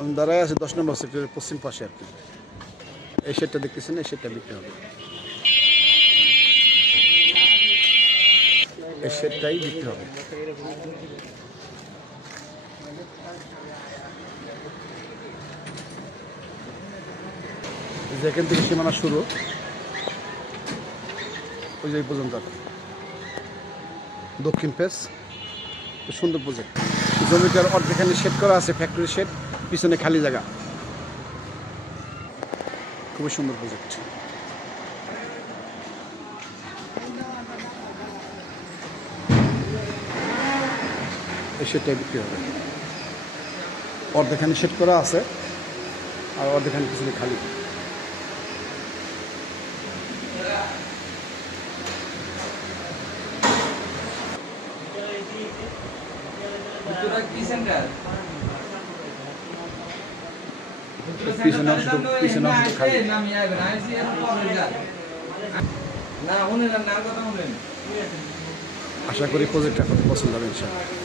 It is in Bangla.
আমি দাঁড়ায় আছি 10 নম্বর সেক্টরের পশ্চিম পাশে আর কি। এই শেডটা দেখতেছেন, এই শেডটা বিক্রি হবে, এই শেডটাই বিক্রি হবে। যেখান থেকে সীমানা শুরু ওই যে এই পর্যন্ত দক্ষিণ পেস, খুব সুন্দর প্রজেক্ট। জমিটার অর্ধেখানে শেড করা আছে, ফ্যাক্টরি শেড, পিছনে খালি জায়গা, খুবই সুন্দর প্রজেক্ট। এই শেডটাই বিক্রি হবে, অর্ধেখানে শেড করা আছে আর অর্ধেখানে পিছনে খালি। পিছনে অংশ খালি। আশা করি প্রজেক্ট আপনাদের পছন্দ হবে ইনশাআল্লাহ।